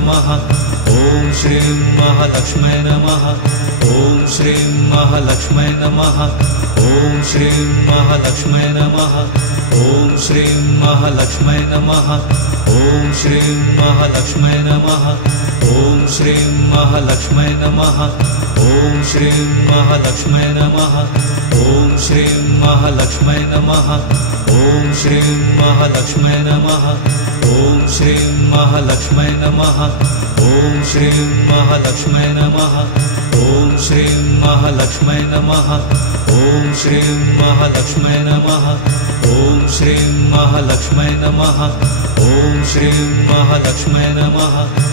नमः ॐ श्रीं महालक्ष्मै नमः ॐ श्रीं महालक्ष्मै नमः ॐ श्रीं महालक्ष्मै नमः ॐ श्रीं महालक्ष्मै नमः ॐ श्रीं महालक्ष्मै नमः ॐ श्रीं महालक्ष्मै नमः ॐ श्रीं महालक्ष्मै नमः ॐ श्रीं महालक्ष्मै नमः ॐ श्रीं महालक्ष्मै नमः ॐ श्रीं महालक्ष्मै नमः ॐ श्रीं महालक्ष्मै नमः ॐ श्रीं महालक्ष्मै नमः ॐ श्रीं महालक्ष्मै नमः ॐ श्रीं महालक्ष्मै नमः ॐ श्रीं महालक्ष्मै नमः